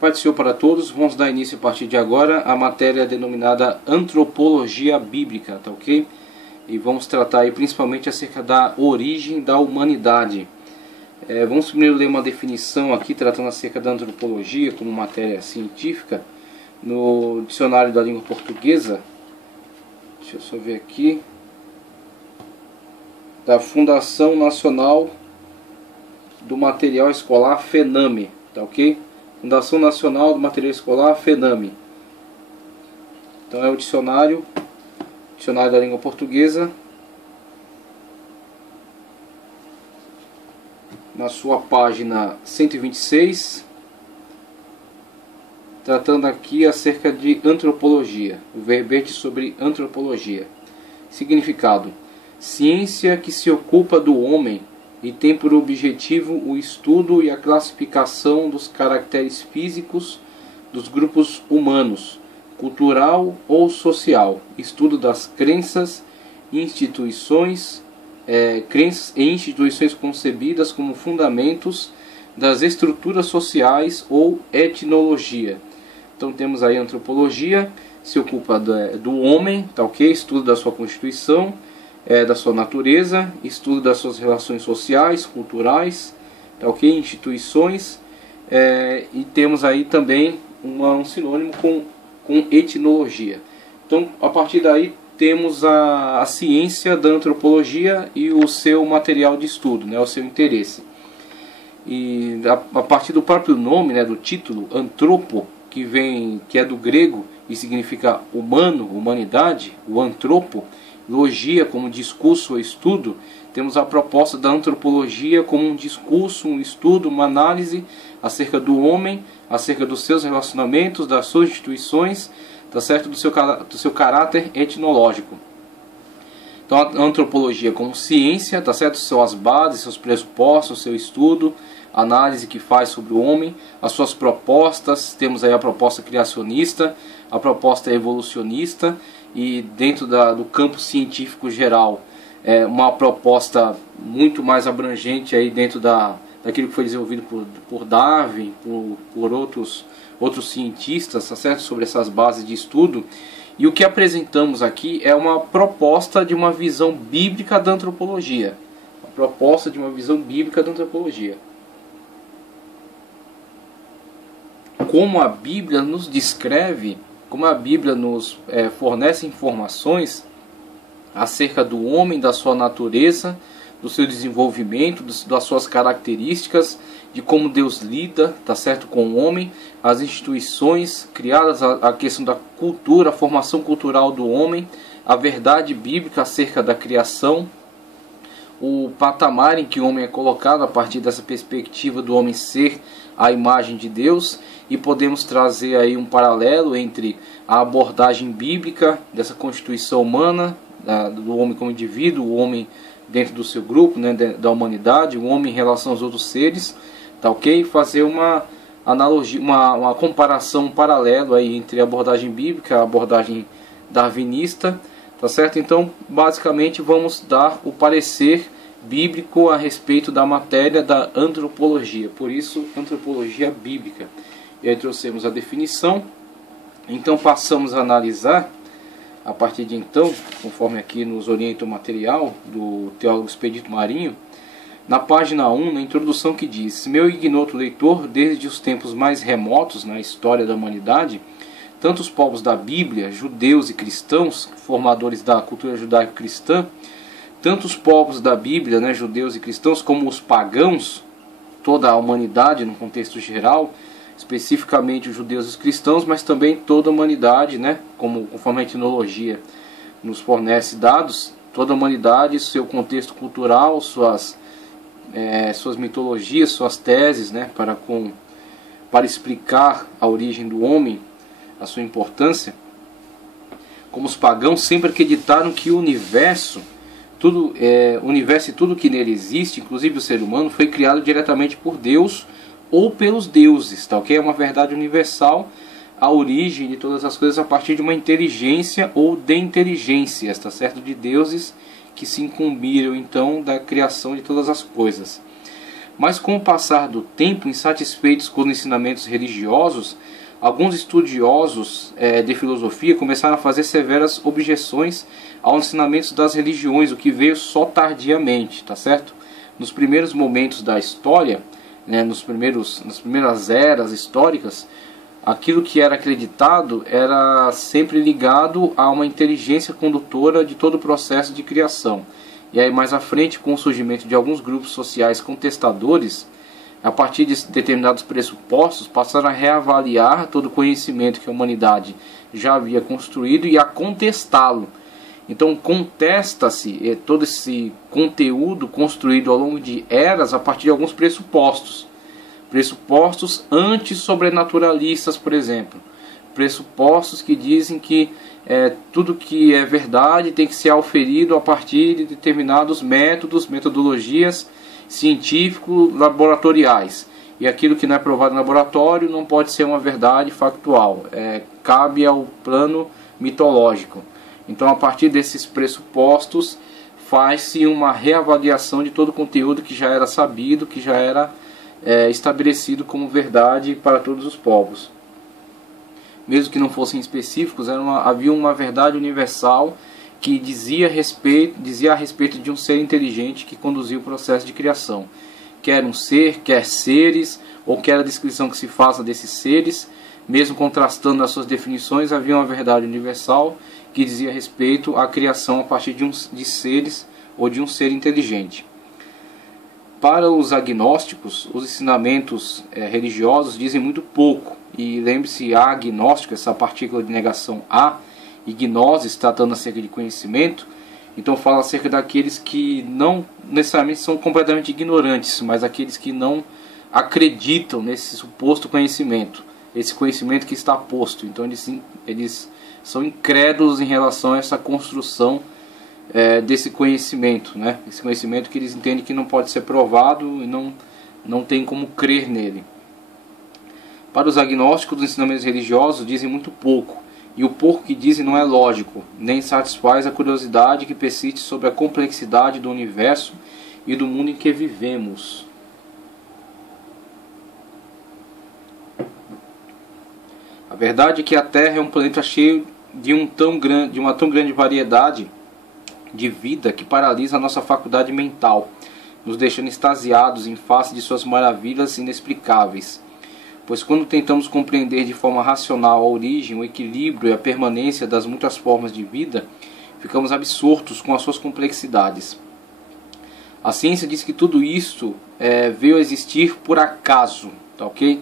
Pai do Senhor para todos, vamos dar início a partir de agora à matéria denominada Antropologia Bíblica, tá ok? E vamos tratar aí principalmente acerca da origem da humanidade. Vamos primeiro ler uma definição aqui, tratando acerca da antropologia como matéria científica, no dicionário da língua portuguesa. Deixa eu só ver aqui. Da Fundação Nacional do Material Escolar, FENAME, tá ok? Fundação Nacional do Material Escolar, FENAME. Então é o dicionário da língua portuguesa, na sua página 126, tratando aqui acerca de antropologia, o verbete sobre antropologia. Significado: ciência que se ocupa do homem e tem por objetivo o estudo e a classificação dos caracteres físicos dos grupos humanos, cultural ou social, estudo das crenças e instituições concebidas como fundamentos das estruturas sociais ou etnologia. Então temos aí a antropologia, se ocupa do homem, tá ok? Estudo da sua constituição, da sua natureza, estudo das suas relações sociais, culturais, tá ok? Instituições, e temos aí também um sinônimo com etnologia. Então a partir daí temos a ciência da antropologia e o seu material de estudo, né, o seu interesse. E a partir do próprio nome, né, do título, antropo, que é do grego e significa humano, humanidade, o antropo, logia como discurso ou estudo, temos a proposta da antropologia como um discurso, um estudo, uma análise acerca do homem, acerca dos seus relacionamentos, das suas instituições, tá certo? Do seu caráter etnológico. Então a antropologia como ciência, tá certo? Suas bases, seus pressupostos, seu estudo, a análise que faz sobre o homem, as suas propostas, temos aí a proposta criacionista, a proposta evolucionista, e dentro do campo científico geral, uma proposta muito mais abrangente aí dentro daquilo que foi desenvolvido por Darwin, por outros cientistas, tá certo? Sobre essas bases de estudo. E o que apresentamos aqui é uma proposta de uma visão bíblica da antropologia. Uma proposta de uma visão bíblica da antropologia. Como a Bíblia nos descreve, como a Bíblia nos fornece informações acerca do homem, da sua natureza, do seu desenvolvimento, das suas características, de como Deus lida, tá certo, com o homem, as instituições criadas, a questão da cultura, a formação cultural do homem, a verdade bíblica acerca da criação, o patamar em que o homem é colocado a partir dessa perspectiva do homem ser a imagem de Deus, e podemos trazer aí um paralelo entre a abordagem bíblica dessa constituição humana, do homem como indivíduo, o homem dentro do seu grupo, né, da humanidade, o homem em relação aos outros seres, tá ok? Fazer uma analogia, uma comparação, um paralelo aí entre a abordagem bíblica, a abordagem darwinista, tá certo? Então, basicamente, vamos dar o parecer bíblico a respeito da matéria da antropologia, por isso, antropologia bíblica. E aí trouxemos a definição, então passamos a analisar, a partir de então, conforme aqui nos orienta o material do teólogo Expedito Marinho, na página 1, na introdução, que diz: meu ignoto leitor, desde os tempos mais remotos na história da humanidade, tanto os povos da Bíblia, judeus e cristãos, formadores da cultura judaico-cristã, tanto os povos da Bíblia, né, judeus e cristãos, como os pagãos, toda a humanidade no contexto geral, especificamente os judeus e os cristãos, mas também toda a humanidade, né, conforme a etnologia nos fornece dados, toda a humanidade, seu contexto cultural, suas mitologias, suas teses, né, para explicar a origem do homem, a sua importância. Como os pagãos sempre acreditaram que o universo e tudo que nele existe, inclusive o ser humano, foi criado diretamente por Deus ou pelos deuses, tá ok? É uma verdade universal, a origem de todas as coisas a partir de uma inteligência ou de inteligências, tá certo? De deuses que se incumbiram então da criação de todas as coisas. Mas com o passar do tempo, insatisfeitos com os ensinamentos religiosos, alguns estudiosos de filosofia começaram a fazer severas objeções aos ensinamentos das religiões, o que veio só tardiamente, tá certo? Nos primeiros momentos da história, né, nas primeiras eras históricas, aquilo que era acreditado era sempre ligado a uma inteligência condutora de todo o processo de criação. E aí mais à frente, com o surgimento de alguns grupos sociais contestadores, a partir de determinados pressupostos, passaram a reavaliar todo o conhecimento que a humanidade já havia construído e a contestá-lo. Então contesta-se todo esse conteúdo construído ao longo de eras a partir de alguns pressupostos. Pressupostos antissobrenaturalistas, por exemplo. Pressupostos que dizem que tudo que é verdade tem que ser auferido a partir de determinados métodos, metodologias científicos, laboratoriais. E aquilo que não é provado no laboratório não pode ser uma verdade factual. Cabe ao plano mitológico. Então, a partir desses pressupostos, faz-se uma reavaliação de todo o conteúdo que já era sabido, que já era estabelecido como verdade para todos os povos. Mesmo que não fossem específicos, havia uma verdade universal que dizia a respeito de um ser inteligente que conduzia o processo de criação. Quer um ser, quer seres, ou quer a descrição que se faça desses seres, mesmo contrastando as suas definições, havia uma verdade universal que dizia respeito à criação a partir de seres ou de um ser inteligente. Para os agnósticos, os ensinamentos religiosos dizem muito pouco. E lembre-se, agnóstico, essa partícula de negação a, e gnosis, tratando acerca de conhecimento, então fala acerca daqueles que não necessariamente são completamente ignorantes, mas aqueles que não acreditam nesse suposto conhecimento, esse conhecimento que está posto. Então eles são incrédulos em relação a essa construção desse conhecimento, né? Esse conhecimento que eles entendem que não pode ser provado e não tem como crer nele. Para os agnósticos, os ensinamentos religiosos dizem muito pouco, e o pouco que dizem não é lógico, nem satisfaz a curiosidade que persiste sobre a complexidade do universo e do mundo em que vivemos. A verdade é que a Terra é um planeta cheio de uma tão grande variedade de vida que paralisa a nossa faculdade mental, nos deixando extasiados em face de suas maravilhas inexplicáveis. Pois quando tentamos compreender de forma racional a origem, o equilíbrio e a permanência das muitas formas de vida, ficamos absortos com as suas complexidades. A ciência diz que tudo isso veio a existir por acaso, tá ok?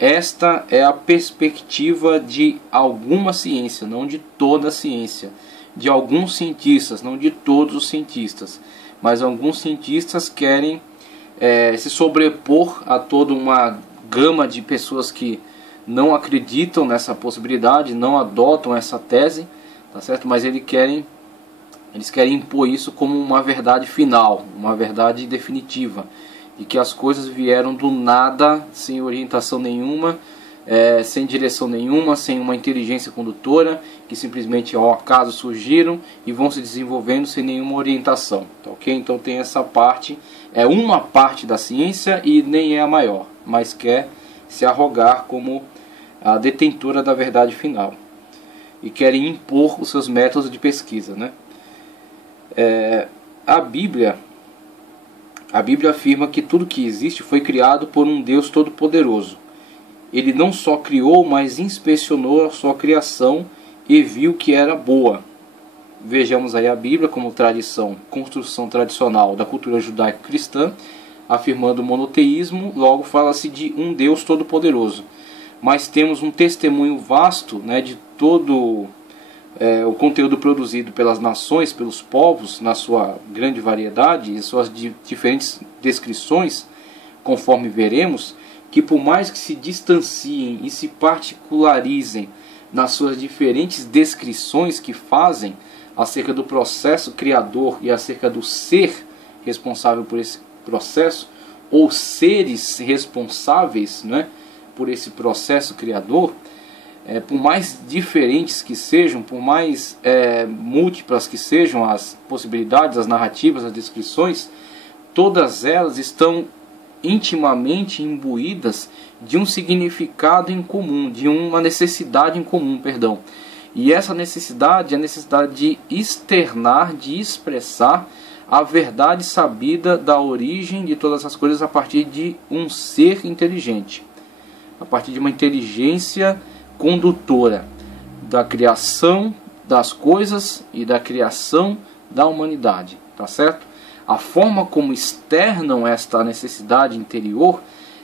Esta é a perspectiva de alguma ciência, não de toda a ciência. De alguns cientistas, não de todos os cientistas. Mas alguns cientistas querem se sobrepor a toda uma gama de pessoas que não acreditam nessa possibilidade, não adotam essa tese, tá certo? Mas eles querem impor isso como uma verdade final, uma verdade definitiva, e que as coisas vieram do nada, sem orientação nenhuma, sem direção nenhuma, sem uma inteligência condutora, que simplesmente ao acaso surgiram e vão se desenvolvendo sem nenhuma orientação, tá ok? Então tem essa parte, uma parte da ciência e nem é a maior, mas quer se arrogar como a detentora da verdade final e querem impor os seus métodos de pesquisa, né? A Bíblia afirma que tudo que existe foi criado por um Deus Todo-Poderoso. Ele não só criou, mas inspecionou a sua criação e viu que era boa. Vejamos aí a Bíblia como construção tradicional da cultura judaico-cristã, afirmando o monoteísmo, logo fala-se de um Deus Todo-Poderoso. Mas temos um testemunho vasto, né, de todo o conteúdo produzido pelas nações, pelos povos, na sua grande variedade e suas diferentes descrições, conforme veremos, que por mais que se distanciem e se particularizem nas suas diferentes descrições que fazem acerca do processo criador e acerca do ser responsável por esse processo, ou seres responsáveis, né, por esse processo criador, por mais diferentes que sejam, por mais múltiplas que sejam as possibilidades, as narrativas, as descrições, todas elas estão intimamente imbuídas de um significado em comum, de uma necessidade em comum, perdão. E essa necessidade é a necessidade de externar, de expressar a verdade sabida da origem de todas as coisas a partir de um ser inteligente, a partir de uma inteligência condutora da criação das coisas e da criação da humanidade, tá certo? A forma como externam esta necessidade interior,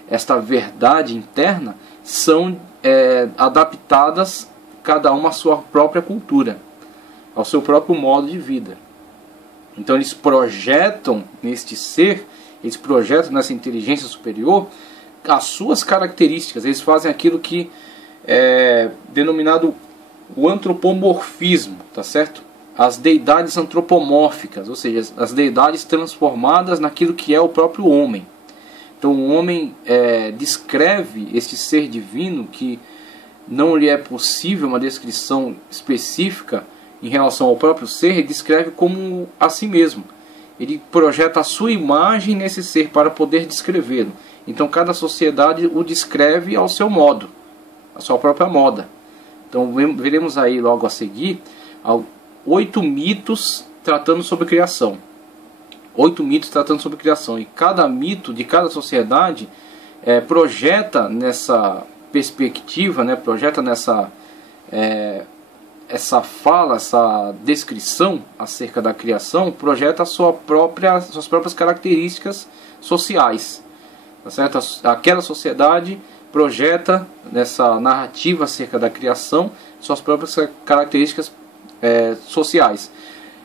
esta verdade interna, são adaptadas cada uma à sua própria cultura, ao seu próprio modo de vida. Então eles projetam neste ser, eles projetam nessa inteligência superior as suas características. Eles fazem aquilo que é denominado o antropomorfismo, tá certo? As deidades antropomórficas, ou seja, as deidades transformadas naquilo que é o próprio homem. Então o homem descreve este ser divino que não lhe é possível uma descrição específica em relação ao próprio ser, ele descreve como a si mesmo. Ele projeta a sua imagem nesse ser para poder descrevê-lo. Então cada sociedade o descreve ao seu modo, a sua própria moda. Então veremos aí logo a seguir 8 mitos tratando sobre criação. 8 mitos tratando sobre criação. E cada mito de cada sociedade projeta nessa perspectiva, projeta nessa essa fala, essa descrição acerca da criação, projeta suas próprias características sociais, tá certo? Aquela sociedade projeta nessa narrativa acerca da criação suas próprias características sociais.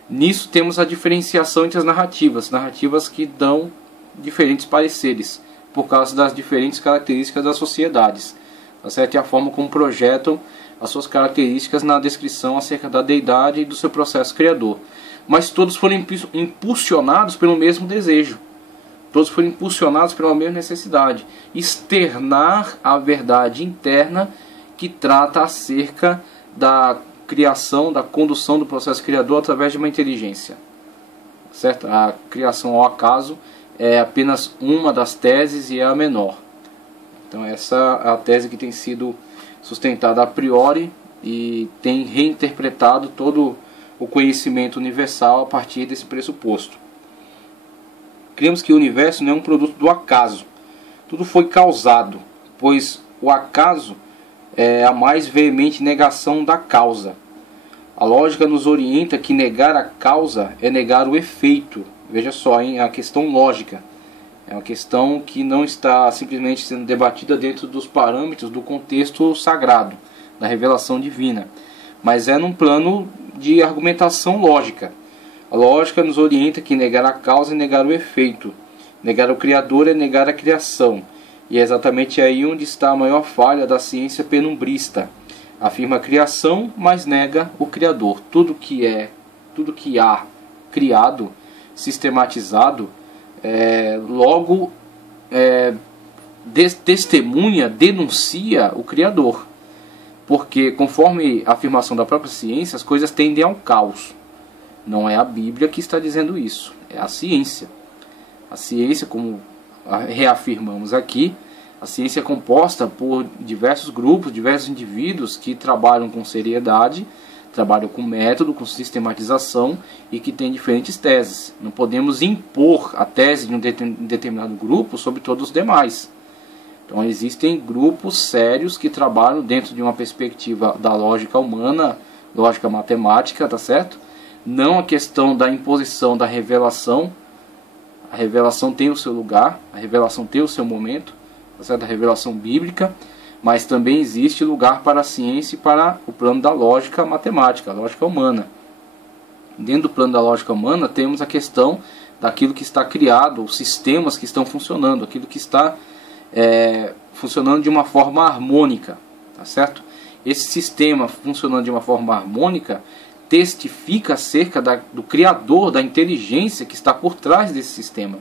Nisso temos a diferenciação entre as narrativas que dão diferentes pareceres por causa das diferentes características das sociedades, tá certo? E a forma como projetam as suas características na descrição acerca da deidade e do seu processo criador. Mas todos foram impulsionados pelo mesmo desejo. Todos foram impulsionados pela mesma necessidade. Externar a verdade interna que trata acerca da criação, da condução do processo criador através de uma inteligência. Certo? A criação ao acaso é apenas uma das teses e é a menor. Então essa é a tese que tem sido sustentada a priori e tem reinterpretado todo o conhecimento universal a partir desse pressuposto. Cremos que o universo não é um produto do acaso. Tudo foi causado, pois o acaso é a mais veemente negação da causa. A lógica nos orienta que negar a causa é negar o efeito. Veja só, hein? A questão lógica. É uma questão que não está simplesmente sendo debatida dentro dos parâmetros do contexto sagrado, da revelação divina, mas é num plano de argumentação lógica. A lógica nos orienta que negar a causa é negar o efeito, negar o Criador é negar a criação, e é exatamente aí onde está a maior falha da ciência penumbrista. Afirma a criação, mas nega o Criador. Tudo que há criado, sistematizado, logo testemunha, denuncia o Criador, porque conforme a afirmação da própria ciência, as coisas tendem ao caos. Não é a Bíblia que está dizendo isso, é a ciência. A ciência, como reafirmamos aqui, a ciência é composta por diversos grupos, diversos indivíduos que trabalham com seriedade, trabalham com método, com sistematização e que têm diferentes teses. Não podemos impor a tese de um determinado grupo sobre todos os demais. Então existem grupos sérios que trabalham dentro de uma perspectiva da lógica humana, lógica matemática, tá certo? Não a questão da imposição da revelação. A revelação tem o seu lugar, a revelação tem o seu momento, tá certo? A revelação bíblica. Mas também existe lugar para a ciência e para o plano da lógica matemática, a lógica humana. Dentro do plano da lógica humana temos a questão daquilo que está criado, os sistemas que estão funcionando, aquilo que está funcionando de uma forma harmônica, tá certo? Esse sistema funcionando de uma forma harmônica testifica acerca do Criador, da inteligência que está por trás desse sistema.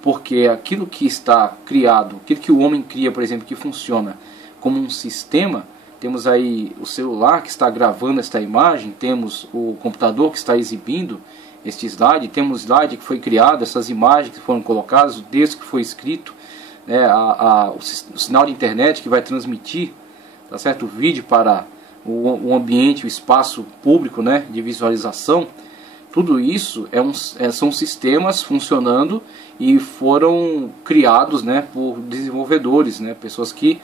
Porque aquilo que está criado, aquilo que o homem cria, por exemplo, que funciona como um sistema, temos aí o celular que está gravando esta imagem, temos o computador que está exibindo este slide, temos o slide que foi criado, essas imagens que foram colocadas, o texto que foi escrito, né, o sinal de internet que vai transmitir, tá certo, o vídeo para o ambiente, o espaço público, né, de visualização. Tudo isso são sistemas funcionando e foram criados, né, por desenvolvedores, né, pessoas que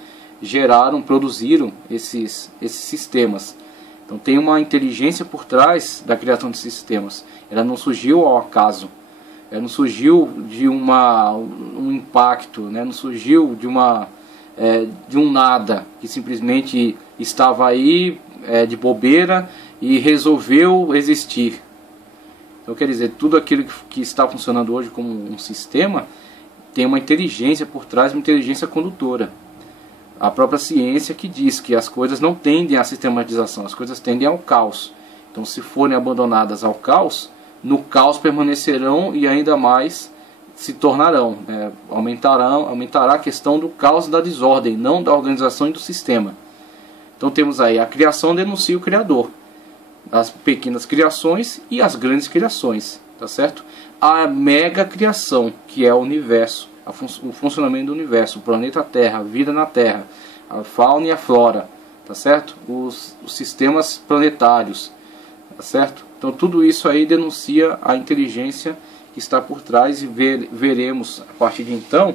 produziram esses sistemas. Então tem uma inteligência por trás da criação de sistemas. Ela não surgiu ao acaso. Ela não surgiu de um impacto, né, não surgiu de um nada que simplesmente estava aí de bobeira e resolveu existir. Então quer dizer, tudo aquilo que está funcionando hoje como um sistema tem uma inteligência por trás, uma inteligência condutora. A própria ciência que diz que as coisas não tendem à sistematização, as coisas tendem ao caos. Então se forem abandonadas ao caos, no caos permanecerão e ainda mais se tornarão, aumentará a questão do caos e da desordem, não da organização e do sistema. Então temos aí a criação denuncia o Criador, as pequenas criações e as grandes criações, tá certo? A mega criação, que é o universo, o funcionamento do universo, o planeta Terra, a vida na Terra, a fauna e a flora, tá certo? Os sistemas planetários, tá certo? Então tudo isso aí denuncia a inteligência que está por trás, e veremos a partir de então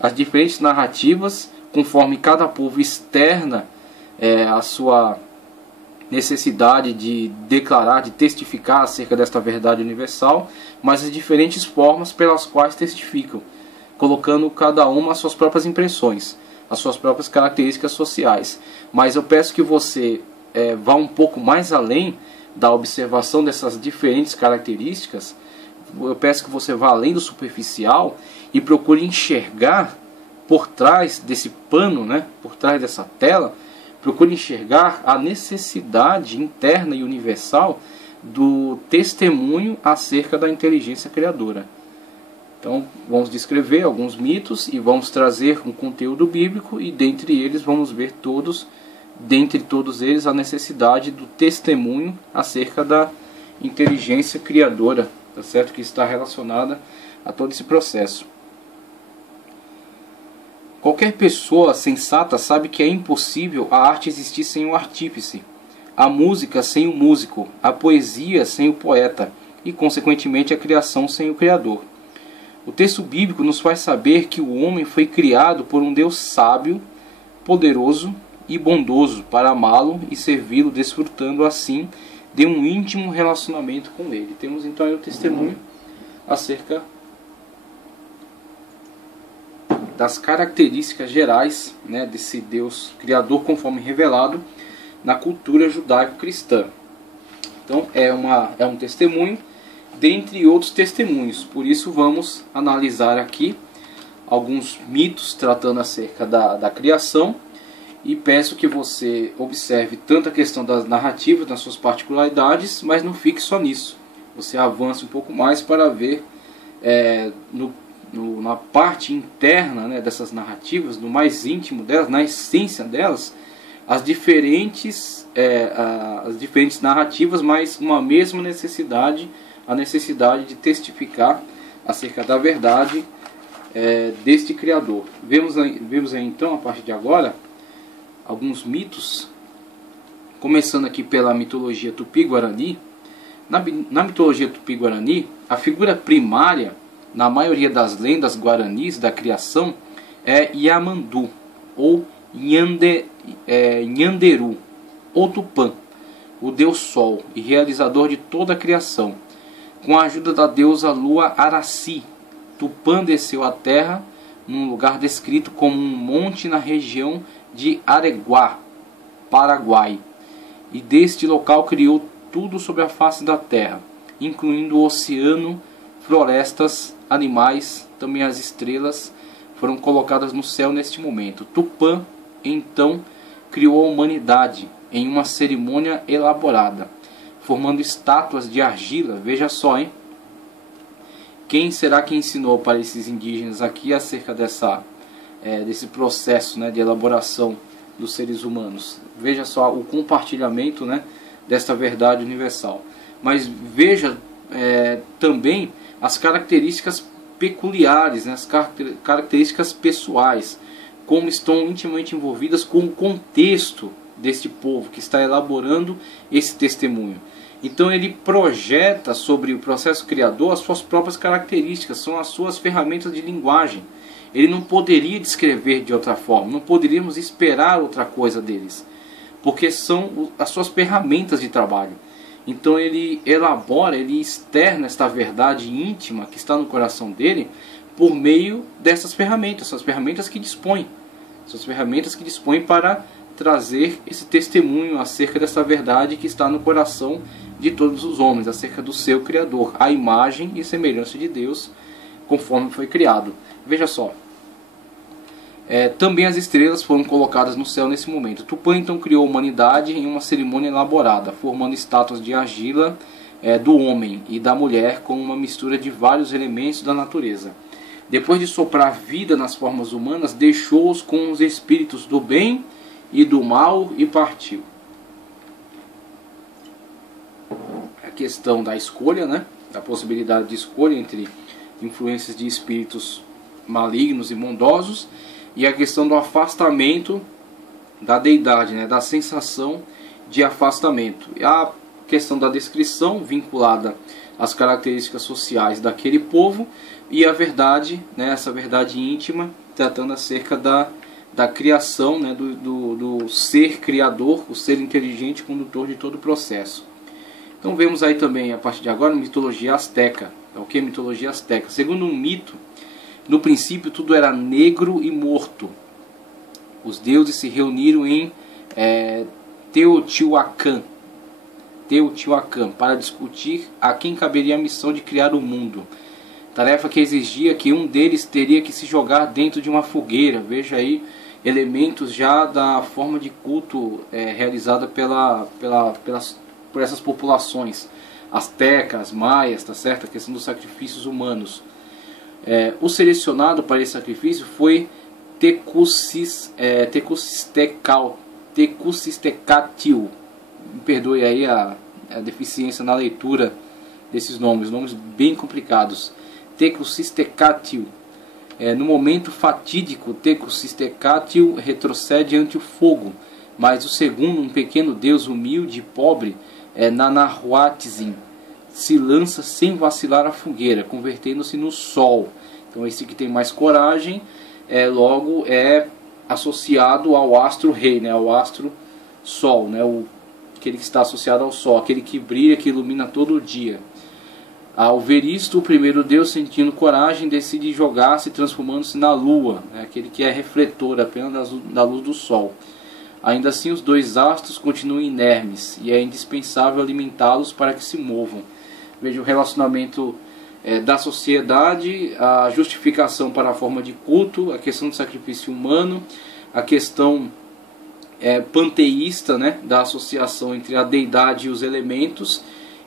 as diferentes narrativas conforme cada povo externa a sua necessidade de declarar, de testificar acerca desta verdade universal, mas as diferentes formas pelas quais testificam, colocando cada uma as suas próprias impressões, as suas próprias características sociais. Mas eu peço que você vá um pouco mais além da observação dessas diferentes características. Eu peço que você vá além do superficial e procure enxergar por trás desse pano, né, por trás dessa tela, procure enxergar a necessidade interna e universal do testemunho acerca da inteligência criadora. Então vamos descrever alguns mitos e vamos trazer um conteúdo bíblico, e dentre eles vamos ver dentre todos eles, a necessidade do testemunho acerca da inteligência criadora, tá certo? Que está relacionada a todo esse processo. Qualquer pessoa sensata sabe que é impossível a arte existir sem o artífice, a música sem o músico, a poesia sem o poeta e, consequentemente, a criação sem o Criador. O texto bíblico nos faz saber que o homem foi criado por um Deus sábio, poderoso e bondoso para amá-lo e servi-lo, desfrutando assim de um íntimo relacionamento com ele. Temos então aí o testemunho acerca das características gerais, né, desse Deus Criador, conforme revelado na cultura judaico-cristã. Então é um testemunho dentre outros testemunhos. Por isso vamos analisar aqui alguns mitos tratando acerca da criação, e peço que você observe tanto a questão das narrativas, nas suas particularidades, mas não fique só nisso. Você avance um pouco mais para ver na parte interna, né, dessas narrativas, no mais íntimo delas, na essência delas, as diferentes narrativas, mas uma mesma necessidade, a necessidade de testificar acerca da verdade deste Criador. Vemos aí então, a partir de agora, alguns mitos, começando aqui pela mitologia Tupi-Guarani. Na mitologia Tupi-Guarani, a figura primária, na maioria das lendas guaranis da criação, é Yamandu, ou Nhanderu, ou Tupã, o deus Sol e realizador de toda a criação. Com a ajuda da deusa Lua Araci, Tupã desceu à terra num lugar descrito como um monte na região de Areguá, Paraguai, e deste local criou tudo sobre a face da terra, incluindo o oceano, florestas, animais, também as estrelas foram colocadas no céu neste momento. Tupã, então, criou a humanidade em uma cerimônia elaborada, formando estátuas de argila. Veja só, hein? Quem será que ensinou para esses indígenas aqui acerca desse processo, né, de elaboração dos seres humanos? Veja só o compartilhamento, né, desta verdade universal. Mas veja também as características peculiares, né, as características pessoais, como estão intimamente envolvidas com o contexto deste povo que está elaborando esse testemunho. Então ele projeta sobre o processo criador as suas próprias características, são as suas ferramentas de linguagem. Ele não poderia descrever de outra forma, não poderíamos esperar outra coisa deles, porque são as suas ferramentas de trabalho. Então ele elabora, ele externa esta verdade íntima que está no coração dele por meio dessas ferramentas, essas ferramentas que dispõe, para trazer esse testemunho acerca dessa verdade que está no coração de todos os homens, acerca do seu Criador, a imagem e semelhança de Deus, conforme foi criado. Veja só, também as estrelas foram colocadas no céu nesse momento. Tupã então criou a humanidade em uma cerimônia elaborada, formando estátuas de argila do homem e da mulher com uma mistura de vários elementos da natureza. Depois de soprar vida nas formas humanas, deixou-os com os espíritos do bem e do mal e partiu. A questão da escolha, né? Da possibilidade de escolha entre influências de espíritos malignos e bondosos, e a questão do afastamento da deidade, né? Da sensação de afastamento. E a questão da descrição vinculada às características sociais daquele povo, e a verdade, né? Essa verdade íntima, tratando acerca da criação, né? do ser criador, o ser inteligente condutor de todo o processo. Então vemos aí também, a partir de agora, a mitologia azteca. O que é mitologia azteca? Segundo um mito, no princípio tudo era negro e morto. Os deuses se reuniram em Teotihuacan para discutir a quem caberia a missão de criar o mundo. Tarefa que exigia que um deles teria que se jogar dentro de uma fogueira. Veja aí elementos já da forma de culto realizada por essas populações astecas, maias, tá certo? A questão dos sacrifícios humanos. O selecionado para esse sacrifício foi Tecusistecatl. Me perdoe aí a deficiência na leitura desses nomes bem complicados. Tecusistecatl. No momento fatídico, Tecusistecatl retrocede ante o fogo, mas o segundo, um pequeno deus humilde e pobre, Nanahuatzin, se lança sem vacilar à fogueira, convertendo-se no sol. Então esse que tem mais coragem, logo é associado ao astro rei, né, ao astro sol, né, aquele que está associado ao sol, aquele que brilha, que ilumina todo o dia. Ao ver isto, o primeiro deus, sentindo coragem, decide jogar-se, transformando-se na lua, né, aquele que é refletor apenas da luz do sol. Ainda assim, os dois astros continuam inermes e é indispensável alimentá-los para que se movam. Veja o relacionamento da sociedade, a justificação para a forma de culto, a questão do sacrifício humano, a questão panteísta, né, da associação entre a deidade e os elementos.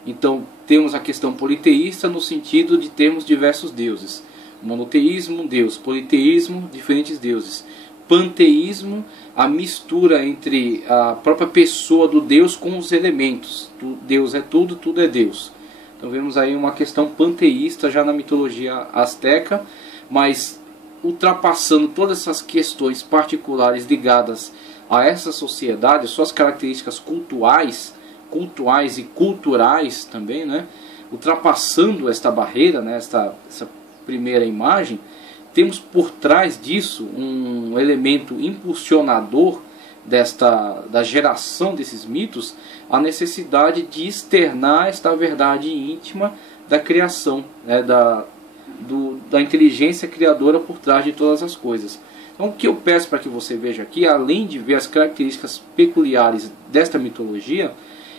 Então temos a questão politeísta no sentido de termos diversos deuses. Monoteísmo, Deus. Politeísmo, diferentes deuses. Panteísmo, a mistura entre a própria pessoa do Deus com os elementos. Deus é tudo, tudo é Deus. Então vemos aí uma questão panteísta já na mitologia azteca, mas ultrapassando todas essas questões particulares ligadas a essa sociedade, suas características cultuais e culturais também, né? Ultrapassando esta barreira, né? essa primeira imagem, temos por trás disso um elemento impulsionador da geração desses mitos, a necessidade de externar esta verdade íntima da criação, né, da inteligência criadora por trás de todas as coisas. Então o que eu peço para que você veja aqui, além de ver as características peculiares desta mitologia,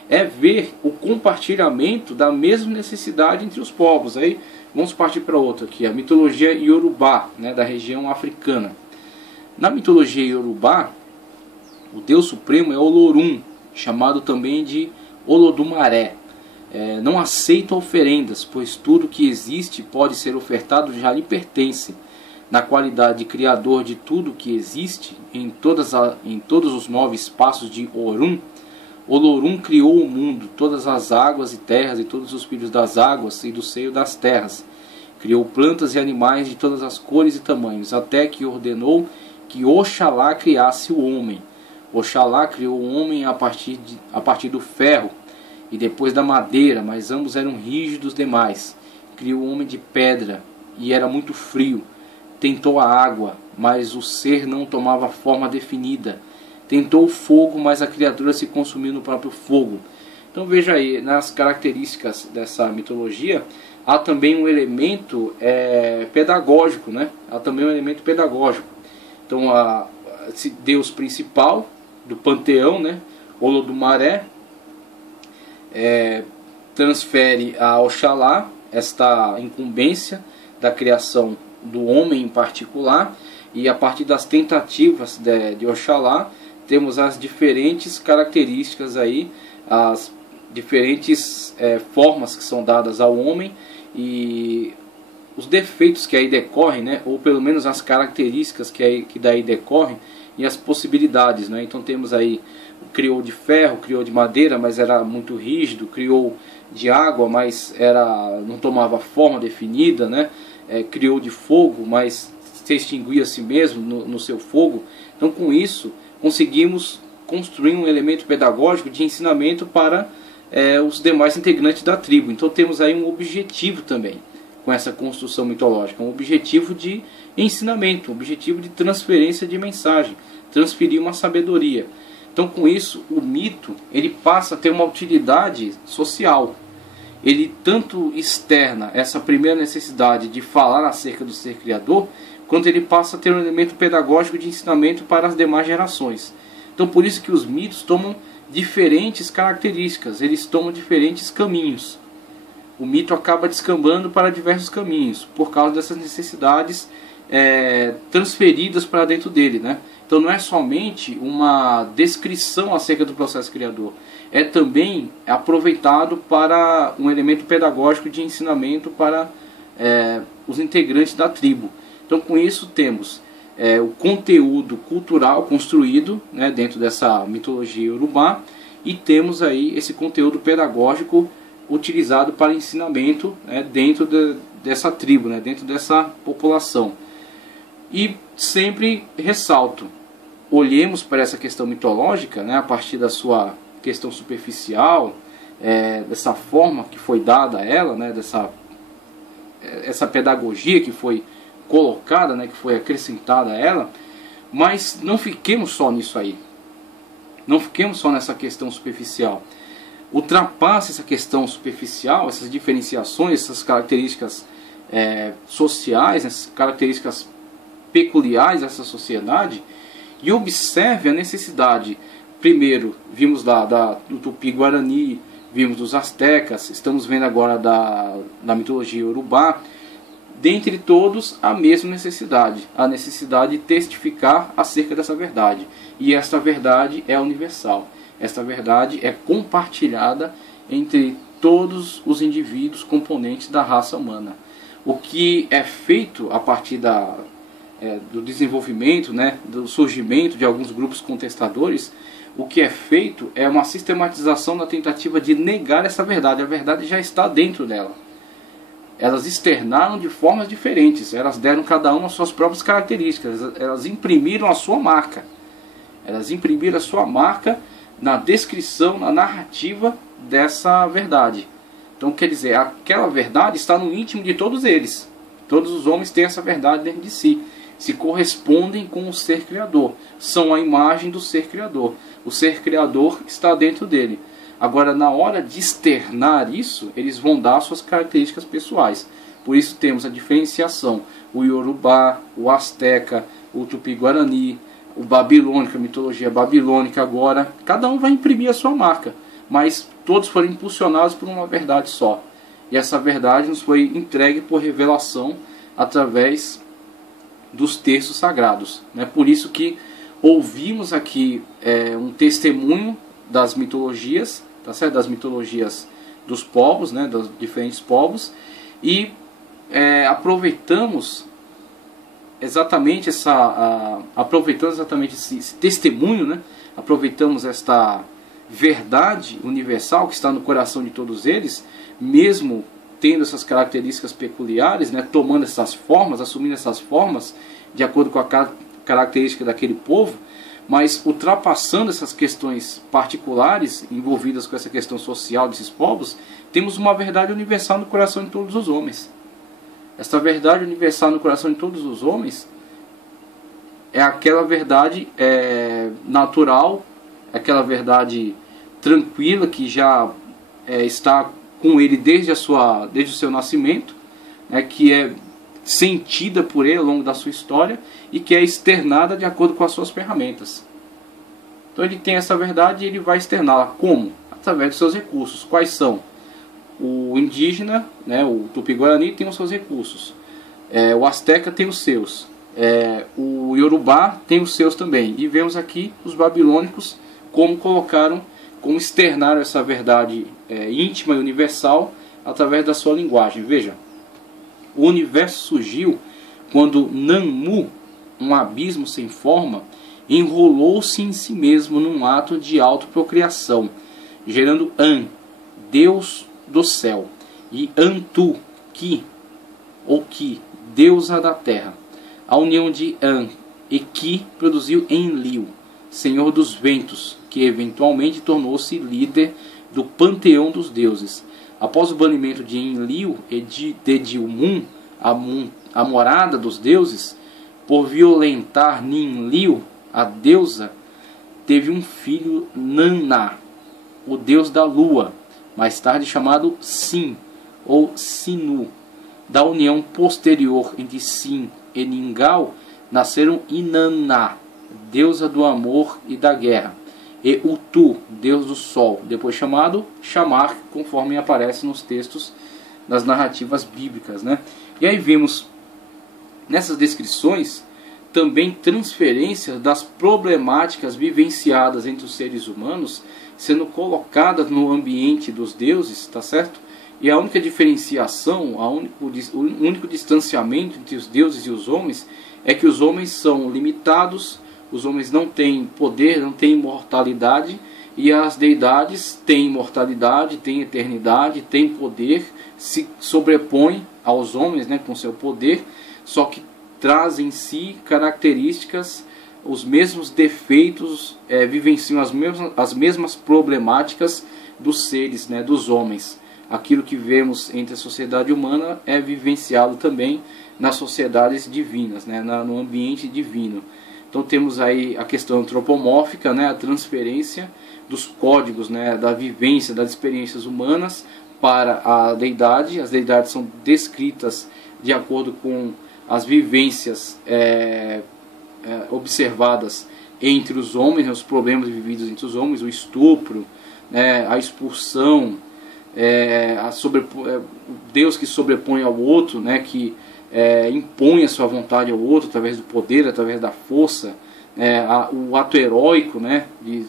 é ver o compartilhamento da mesma necessidade entre os povos. Aí vamos partir para outra aqui, a mitologia Yorubá, né, da região africana. Na mitologia Yorubá, o Deus Supremo é Olorum, chamado também de Olodumaré. Não aceita oferendas, pois tudo que existe pode ser ofertado já lhe pertence. Na qualidade de criador de tudo que existe, em todos os 9 espaços de Orum, Olorum criou o mundo, todas as águas e terras e todos os filhos das águas e do seio das terras. Criou plantas e animais de todas as cores e tamanhos, até que ordenou que Oxalá criasse o homem. Oxalá criou o homem a partir do ferro e depois da madeira, mas ambos eram rígidos demais. Criou o homem de pedra e era muito frio. Tentou a água, mas o ser não tomava forma definida. Tentou o fogo, mas a criatura se consumiu no próprio fogo. Então veja aí, nas características dessa mitologia, há também um elemento pedagógico, né? Há também um elemento pedagógico. Então, esse Deus principal do panteão, né? Olodumaré, transfere a Oxalá esta incumbência da criação do homem em particular, e a partir das tentativas de Oxalá, temos as diferentes características aí, as diferentes formas que são dadas ao homem e os defeitos que aí decorrem, né, ou pelo menos as características que daí decorrem e as possibilidades, né? Então temos aí, criou de ferro, criou de madeira, mas era muito rígido, criou de água, mas não tomava forma definida, né? Criou de fogo, mas se extinguia a si mesmo no seu fogo. Então com isso conseguimos construir um elemento pedagógico de ensinamento para os demais integrantes da tribo. Então temos aí um objetivo também com essa construção mitológica, um objetivo de ensinamento, um objetivo de transferência de mensagem, transferir uma sabedoria. Então com isso o mito ele passa a ter uma utilidade social. Ele tanto externa essa primeira necessidade de falar acerca do ser criador, quanto ele passa a ter um elemento pedagógico de ensinamento para as demais gerações. Então por isso que os mitos tomam diferentes características, eles tomam diferentes caminhos. O mito acaba descambando para diversos caminhos, por causa dessas necessidades transferidas para dentro dele, né? Então não é somente uma descrição acerca do processo criador, é também aproveitado para um elemento pedagógico de ensinamento para os integrantes da tribo. Então com isso temos o conteúdo cultural construído, né, dentro dessa mitologia iorubá, e temos aí esse conteúdo pedagógico utilizado para ensinamento, né, dentro dessa tribo, né, dentro dessa população. E sempre ressalto, olhemos para essa questão mitológica, né, a partir da sua questão superficial, dessa forma que foi dada a ela, né, essa pedagogia que foi colocada, né, que foi acrescentada a ela, mas não fiquemos só nisso aí. Não fiquemos só nessa questão superficial. Ultrapasse essa questão superficial, essas diferenciações, essas características sociais, essas características peculiares dessa sociedade, e observe a necessidade. Primeiro, vimos do Tupi-Guarani, vimos dos astecas, estamos vendo agora da mitologia iorubá. Dentre todos, a mesma necessidade, a necessidade de testificar acerca dessa verdade. E esta verdade é universal. Esta verdade é compartilhada entre todos os indivíduos componentes da raça humana. O que é feito a partir do desenvolvimento, né, do surgimento de alguns grupos contestadores, o que é feito é uma sistematização na tentativa de negar essa verdade. A verdade já está dentro dela. Elas externaram de formas diferentes, elas deram cada uma as suas próprias características, elas imprimiram a sua marca. Elas imprimiram a sua marca na descrição, na narrativa dessa verdade. Então quer dizer, aquela verdade está no íntimo de todos eles. Todos os homens têm essa verdade dentro de si. Se correspondem com o ser criador. São a imagem do ser criador. O ser criador está dentro dele. Agora, na hora de externar isso, eles vão dar suas características pessoais. Por isso temos a diferenciação. O iorubá, o asteca, o tupi-guarani, o babilônico, a mitologia babilônica agora. Cada um vai imprimir a sua marca. Mas todos foram impulsionados por uma verdade só. E essa verdade nos foi entregue por revelação através dos textos sagrados. Por isso que ouvimos aqui um testemunho das mitologias, tá certo? Das mitologias dos povos, né? Dos diferentes povos, e aproveitamos exatamente esse testemunho, né? Aproveitamos esta verdade universal que está no coração de todos eles, mesmo tendo essas características peculiares, né, tomando essas formas, assumindo essas formas, de acordo com a característica daquele povo, mas ultrapassando essas questões particulares envolvidas com essa questão social desses povos, temos uma verdade universal no coração de todos os homens. Essa verdade universal no coração de todos os homens é aquela verdade natural, aquela verdade tranquila que já está com ele desde o seu nascimento, né, que é sentida por ele ao longo da sua história e que é externada de acordo com as suas ferramentas. Então ele tem essa verdade e ele vai externá-la. Como? Através dos seus recursos. Quais são? O indígena, né, o Tupi-Guarani, tem os seus recursos. O Azteca tem os seus. O Yorubá tem os seus também. E vemos aqui os babilônicos como externaram essa verdade íntima e universal através da sua linguagem. Veja, o universo surgiu quando Nanmu, um abismo sem forma, enrolou-se em si mesmo num ato de autoprocriação, gerando An, Deus do céu, e Antu, Ki, deusa da terra. A união de An e Ki produziu Enlil, senhor dos ventos, que eventualmente tornou-se líder do panteão dos deuses. Após o banimento de Enlil e de Dedilmun, a morada dos deuses, por violentar Ninlil, a deusa, teve um filho, Nanna, o deus da lua, mais tarde chamado Sin, ou Sinu. Da união posterior entre Sin e Ningal, nasceram Inanna, deusa do amor e da guerra, e Utu, deus do sol, depois chamado Shamar, conforme aparece nos textos das narrativas bíblicas, né? E aí vemos nessas descrições também transferências das problemáticas vivenciadas entre os seres humanos sendo colocadas no ambiente dos deuses, tá certo? E a única diferenciação, o único distanciamento entre os deuses e os homens é que os homens são limitados, os homens não têm poder, não têm imortalidade, e as deidades têm imortalidade, têm eternidade, têm poder, se sobrepõem aos homens, né, com seu poder, só que trazem em si características, os mesmos defeitos, vivenciam as mesmas problemáticas dos seres, né, dos homens. Aquilo que vemos entre a sociedade humana é vivenciado também nas sociedades divinas, né, no ambiente divino. Então temos aí a questão antropomórfica, né, a transferência dos códigos, né, da vivência, das experiências humanas para a deidade. As deidades são descritas de acordo com as vivências observadas entre os homens, né, os problemas vividos entre os homens, o estupro, né, a expulsão, o Deus que sobrepõe ao outro, né, que impõe a sua vontade ao outro através do poder, através da força, o ato heróico, né, de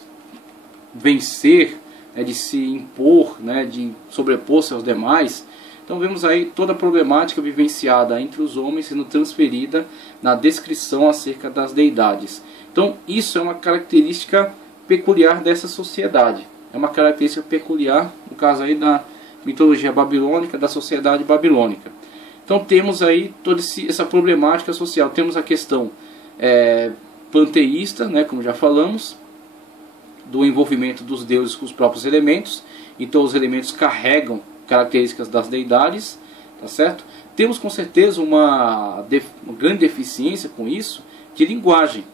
vencer, de se impor, né, de sobrepor-se aos demais. Então vemos aí toda a problemática vivenciada entre os homens sendo transferida na descrição acerca das deidades. Então isso é uma característica peculiar dessa sociedade. É uma característica peculiar, no caso aí da mitologia babilônica, da sociedade babilônica. Então temos aí toda essa problemática social. Temos a questão panteísta, né, como já falamos, do envolvimento dos deuses com os próprios elementos. Então os elementos carregam características das deidades, tá certo? Temos com certeza uma grande deficiência com isso de linguagem.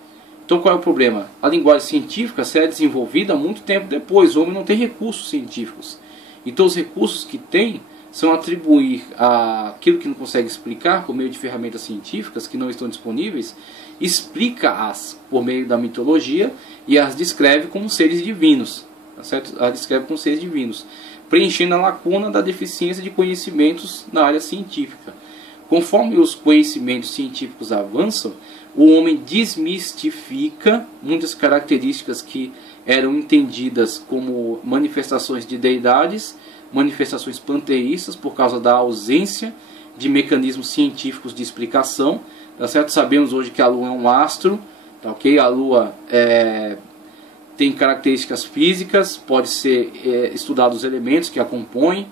Então qual é o problema? A linguagem científica será desenvolvida muito tempo depois. O homem não tem recursos científicos. Então os recursos que tem são atribuir aquilo que não consegue explicar por meio de ferramentas científicas que não estão disponíveis, explica-as por meio da mitologia e as descreve como seres divinos, tá certo? As descreve como seres divinos, preenchendo a lacuna da deficiência de conhecimentos na área científica. Conforme os conhecimentos científicos avançam, o homem desmistifica muitas características que eram entendidas como manifestações de deidades, manifestações panteístas, por causa da ausência de mecanismos científicos de explicação, tá certo? Sabemos hoje que a Lua é um astro, tá ok? A Lua tem características físicas, pode ser estudado os elementos que a compõem,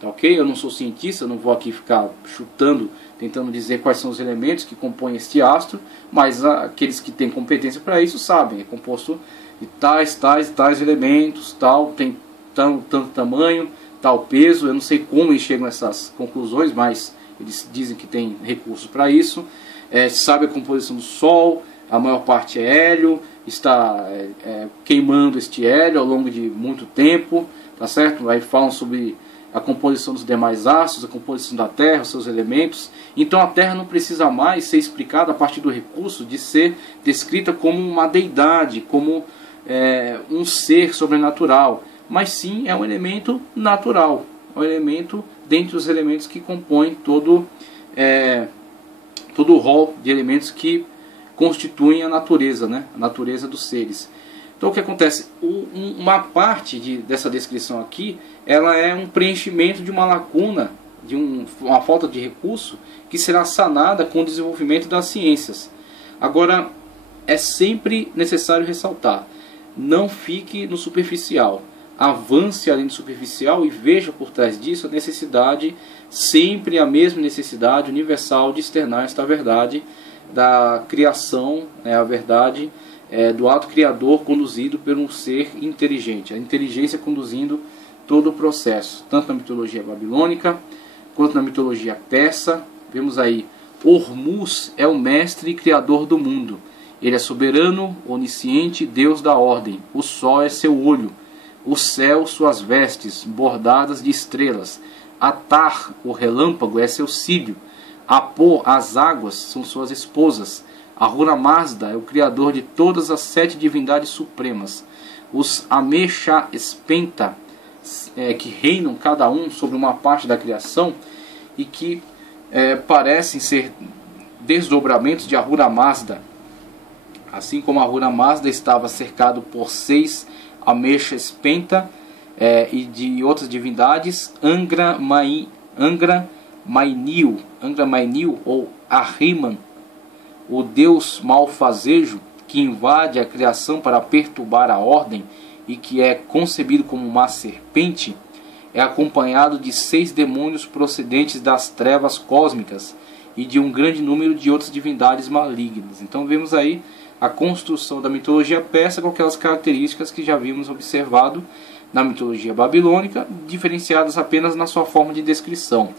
tá tá ok? Eu não sou cientista, não vou aqui ficar chutando, tentando dizer quais são os elementos que compõem este astro, mas aqueles que têm competência para isso sabem, é composto de tais elementos, tal, tem tanto tamanho, tal peso. Eu não sei como eles chegam a essas conclusões, mas eles dizem que tem recursos para isso. Sabe a composição do Sol, a maior parte é hélio, está queimando este hélio ao longo de muito tempo, tá certo? Aí falam sobre a composição dos demais astros, a composição da Terra, os seus elementos. Então a Terra não precisa mais ser explicada a partir do recurso de ser descrita como uma deidade, como um ser sobrenatural, mas sim é um elemento natural, um elemento dentre os elementos que compõem todo o rol de elementos que constituem a natureza, né? A natureza dos seres. Então o que acontece? Uma parte dessa descrição aqui, ela é um preenchimento de uma lacuna, de uma falta de recurso, que será sanada com o desenvolvimento das ciências. Agora, é sempre necessário ressaltar, não fique no superficial, avance além do superficial e veja por trás disso a necessidade, sempre a mesma necessidade universal de externar esta verdade da criação, a verdade do ato criador conduzido por um ser inteligente, a inteligência conduzindo todo o processo, tanto na mitologia babilônica quanto na mitologia persa. Vemos aí, Hormuz é o mestre e criador do mundo, ele é soberano, onisciente, Deus da ordem, o sol é seu olho, o céu suas vestes bordadas de estrelas, Atar, o relâmpago, é seu cílio, Apó, as águas, são suas esposas, Ahura Mazda é o criador de todas as 7 divindades supremas, os Amesha Espenta, que reinam cada um sobre uma parte da criação e que parecem ser desdobramentos de Ahura Mazda. Assim como Ahura Mazda estava cercado por 6 Amesha Espenta e de outras divindades, Angra Mainil ou Ahriman, o deus malfazejo que invade a criação para perturbar a ordem e que é concebido como uma serpente, é acompanhado de 6 demônios procedentes das trevas cósmicas e de um grande número de outras divindades malignas. Então vemos aí a construção da mitologia persa com aquelas características que já havíamos observado na mitologia babilônica, diferenciadas apenas na sua forma de descrição.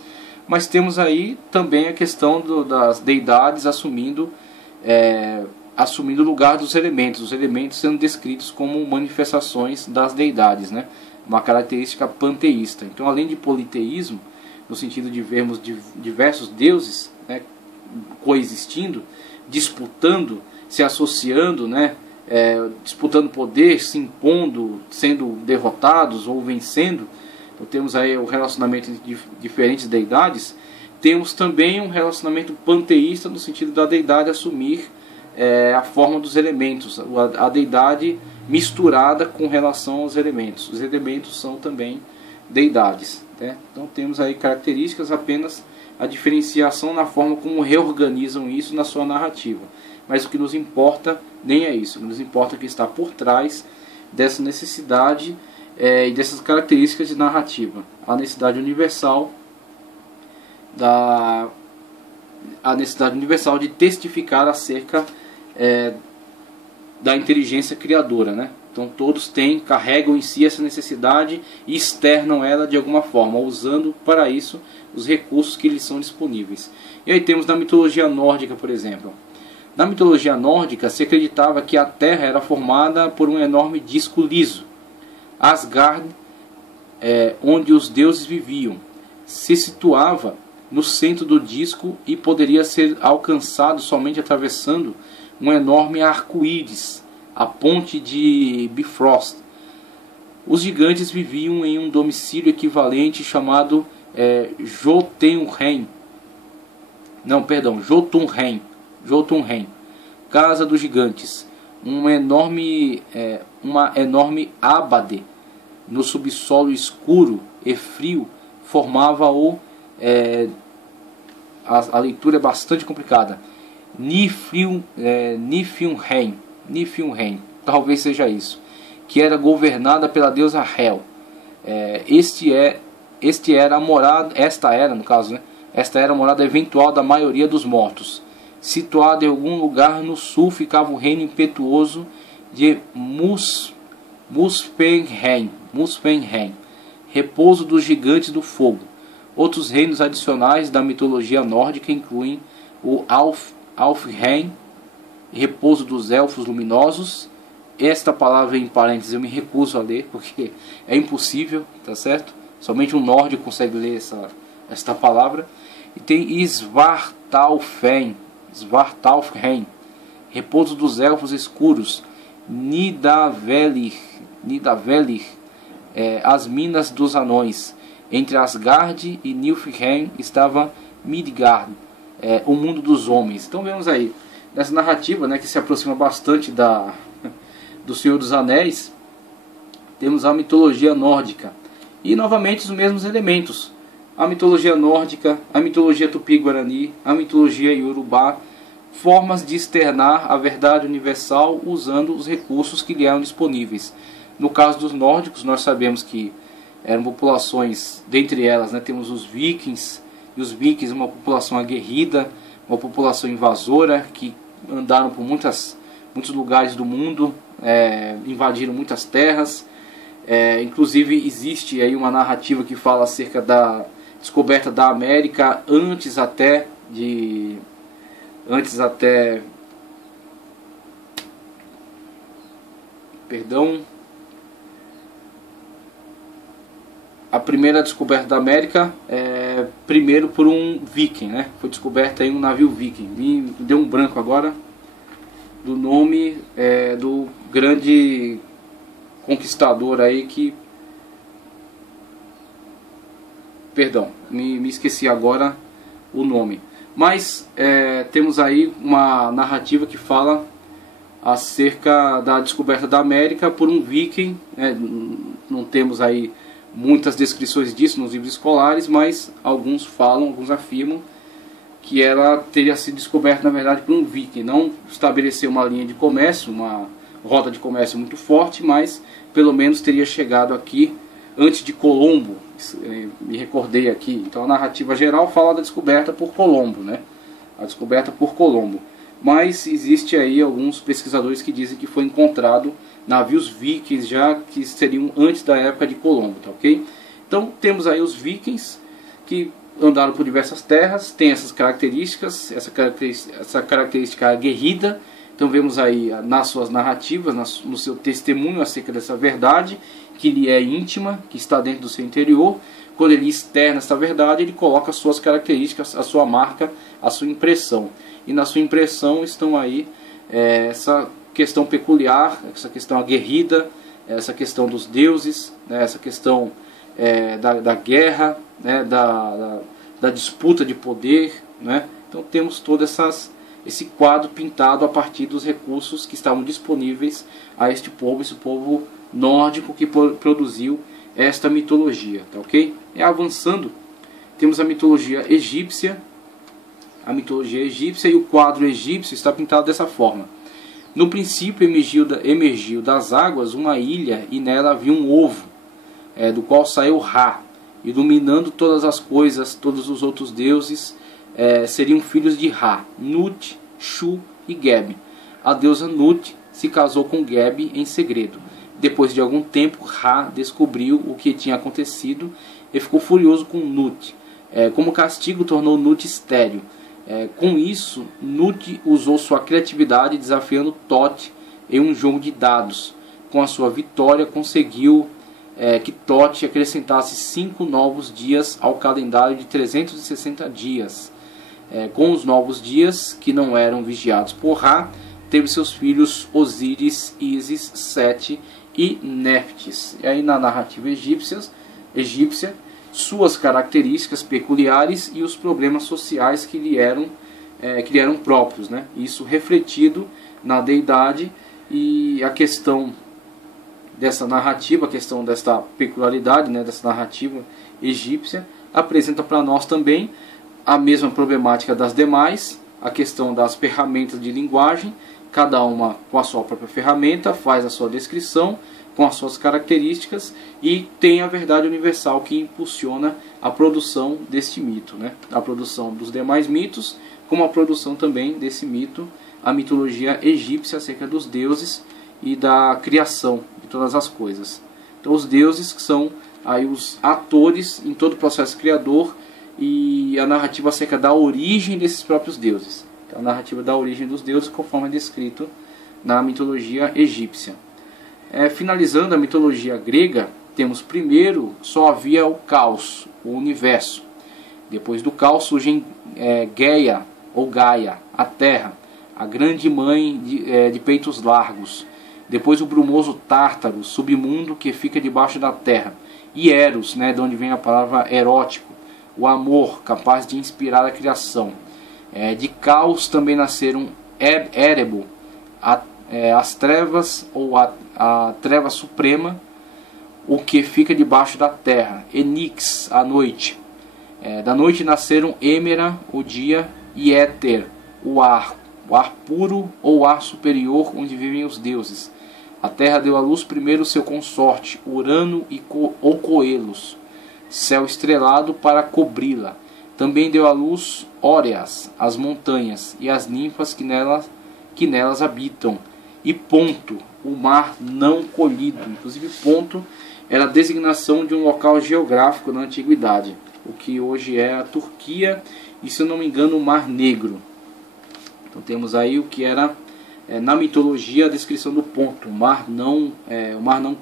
Mas temos aí também a questão das deidades assumindo o lugar dos elementos, os elementos sendo descritos como manifestações das deidades, né? Uma característica panteísta. Então, além de politeísmo, no sentido de vermos diversos deuses, né, coexistindo, disputando, se associando, né, disputando poder, se impondo, sendo derrotados ou vencendo. Então, temos aí o relacionamento entre diferentes deidades. Temos também um relacionamento panteísta no sentido da deidade assumir a forma dos elementos, a deidade misturada com relação aos elementos. Os elementos são também deidades, né? Então temos aí características, apenas a diferenciação na forma como reorganizam isso na sua narrativa. Mas o que nos importa nem é isso, o que nos importa é o que está por trás dessa necessidade e dessas características de narrativa. A necessidade universal de testificar acerca da inteligência criadora, né? Então todos carregam em si essa necessidade e externam ela de alguma forma, usando para isso os recursos que lhes são disponíveis. E aí temos na mitologia nórdica, por exemplo. Na mitologia nórdica se acreditava que a Terra era formada por um enorme disco liso. Asgard, onde os deuses viviam, se situava no centro do disco e poderia ser alcançado somente atravessando um enorme arco-íris, a ponte de Bifrost. Os gigantes viviam em um domicílio equivalente chamado Jotunheim, Casa dos Gigantes, uma enorme ábade no subsolo escuro e frio formava a leitura é bastante complicada. Niflheim, talvez seja isso, que era governada pela deusa Hel. Este é esta era, no caso, né? Esta era a morada eventual da maioria dos mortos. Situado em algum lugar no sul ficava o reino impetuoso de Muspelheim, repouso dos gigantes do fogo. Outros reinos adicionais da mitologia nórdica incluem o Alfheim, repouso dos elfos luminosos. Esta palavra em parênteses eu me recuso a ler porque é impossível, tá certo? Somente um nórdico consegue ler esta palavra. E tem Svartalfheim, repouso dos elfos escuros. Nidavellir, as minas dos anões. Entre Asgard e Niflheim estava Midgard, o mundo dos homens. Então vemos aí, nessa narrativa, né, que se aproxima bastante do Senhor dos Anéis, temos a mitologia nórdica. E novamente os mesmos elementos. A mitologia nórdica, a mitologia tupi-guarani, a mitologia iorubá, formas de externar a verdade universal usando os recursos que lhe eram disponíveis. No caso dos nórdicos, nós sabemos que eram populações, dentre elas, né, temos os vikings, e os vikings uma população aguerrida, uma população invasora, que andaram por muitos lugares do mundo, invadiram muitas terras. Inclusive existe aí uma narrativa que fala acerca da descoberta da América antes até a primeira descoberta da América primeiro por um viking, né? Foi descoberta em um navio viking. Me deu um branco agora do nome do grande conquistador aí que... Perdão, me esqueci agora o nome. Mas temos aí uma narrativa que fala acerca da descoberta da América por um viking. Não temos aí muitas descrições disso nos livros escolares, mas alguns afirmam que ela teria sido descoberta na verdade por um viking. Não estabeleceu uma linha de comércio, uma rota de comércio muito forte, mas pelo menos teria chegado aqui antes de Colombo. Me recordei aqui. Então a narrativa geral fala da descoberta por Colombo, né? A descoberta por Colombo. Mas existe aí alguns pesquisadores que dizem que foi encontrado navios vikings já que seriam antes da época de Colombo, tá ok? Então temos aí os vikings que andaram por diversas terras, tem essas características, essa característica aguerrida. Então vemos aí nas suas narrativas, no seu testemunho acerca dessa verdade, que lhe é íntima, que está dentro do seu interior. Quando ele externa essa verdade, ele coloca as suas características, a sua marca, a sua impressão. E na sua impressão estão aí essa questão peculiar, essa questão aguerrida, essa questão dos deuses, né, essa questão da guerra, né, da disputa de poder, né? Então temos todo esse quadro pintado a partir dos recursos que estavam disponíveis a este povo, esse povo nórdico que produziu esta mitologia, tá ok? Avançando, temos a mitologia egípcia. A mitologia egípcia, e o quadro egípcio está pintado dessa forma. No princípio emergiu das águas uma ilha, e nela havia um ovo, do qual saiu Ra, iluminando todas as coisas. Todos os outros deuses seriam filhos de Ra, Nut, Shu e Geb. A deusa Nut se casou com Geb em segredo. Depois de algum tempo, Ra descobriu o que tinha acontecido e ficou furioso com Nut. Como castigo, tornou Nut estéril. Com isso, Nut usou sua criatividade desafiando Thoth em um jogo de dados. Com a sua vitória, conseguiu que Thoth acrescentasse 5 novos dias ao calendário de 360 dias. Com os novos dias, que não eram vigiados por Ra, teve seus filhos Osíris, Ísis, Sete e Néftis. E aí na narrativa egípcia, suas características peculiares e os problemas sociais que lhe eram próprios, né? Isso refletido na deidade. E a questão dessa narrativa, a questão desta peculiaridade, né, dessa narrativa egípcia, apresenta para nós também a mesma problemática das demais, a questão das ferramentas de linguagem cada uma com a sua própria ferramenta, faz a sua descrição com as suas características e tem a verdade universal que impulsiona a produção deste mito, né? A produção dos demais mitos, como a produção também desse mito, a mitologia egípcia acerca dos deuses e da criação de todas as coisas. Então os deuses que são aí os atores em todo o processo criador e a narrativa acerca da origem desses próprios deuses. Então, a narrativa da origem dos deuses conforme é descrito na mitologia egípcia. Finalizando a mitologia grega, temos primeiro só havia o caos, o universo. Depois do caos surgem Gaia ou Gaia, a terra, a grande mãe de peitos largos. Depois o brumoso Tártaro, submundo que fica debaixo da terra. E Eros, né, de onde vem a palavra erótico, o amor capaz de inspirar a criação. De caos também nasceram Erebo, as trevas ou a treva suprema, o que fica debaixo da terra. Enix, a noite. Da noite nasceram Êmera, o dia, e Éter, o ar puro ou ar superior onde vivem os deuses. A terra deu à luz primeiro seu consorte, Urano ou Coelos, céu estrelado para cobri-la. Também deu à luz Óreas, as montanhas, e as ninfas que nelas habitam. E Ponto, o mar não colhido. Inclusive Ponto era a designação de um local geográfico na antiguidade, o que hoje é a Turquia e, se eu não me engano, o Mar Negro. Então temos aí o que era na mitologia a descrição do Ponto, o mar não